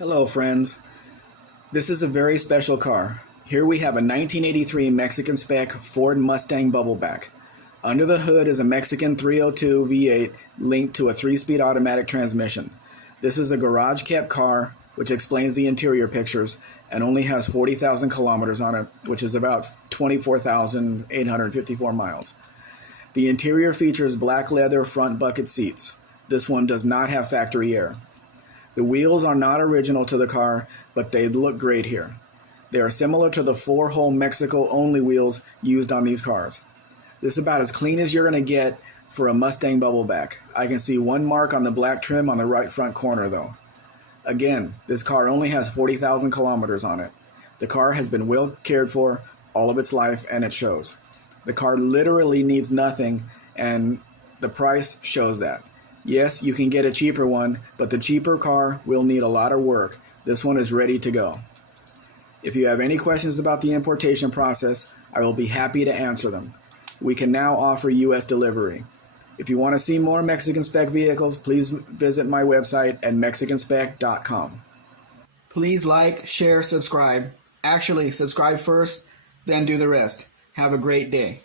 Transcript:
Hello friends, this is a very special car. Here we have a 1983 Mexican Spec Ford Mustang Bubble Back. Under the hood is a Mexican 302 V8 linked to a 3-speed automatic transmission. This is a garage kept car, which explains the interior pictures, and only has 40,000 kilometers on it, which is about 24,854 miles. The interior features black leather front bucket seats. This one does not have factory air. The wheels are not original to the car, but they look great here. They are similar to the 4-hole Mexico-only wheels used on these cars. This is about as clean as you're going to get for a Mustang Bubble Back. I can see one mark on the black trim on the right front corner though. Again, this car only has 40,000 kilometers on it. The car has been well cared for all of its life, and it shows. The car literally needs nothing, and the price shows that. Yes, you can get a cheaper one, but the cheaper car will need a lot of work. This one is ready to go. If you have any questions about the importation process, I will be happy to answer them. We can now offer U.S. delivery. If you want to see more Mexican Spec vehicles, please visit my website at mexicanspec.com. Please like, share, subscribe. Actually, subscribe first, then do the rest. Have a great day.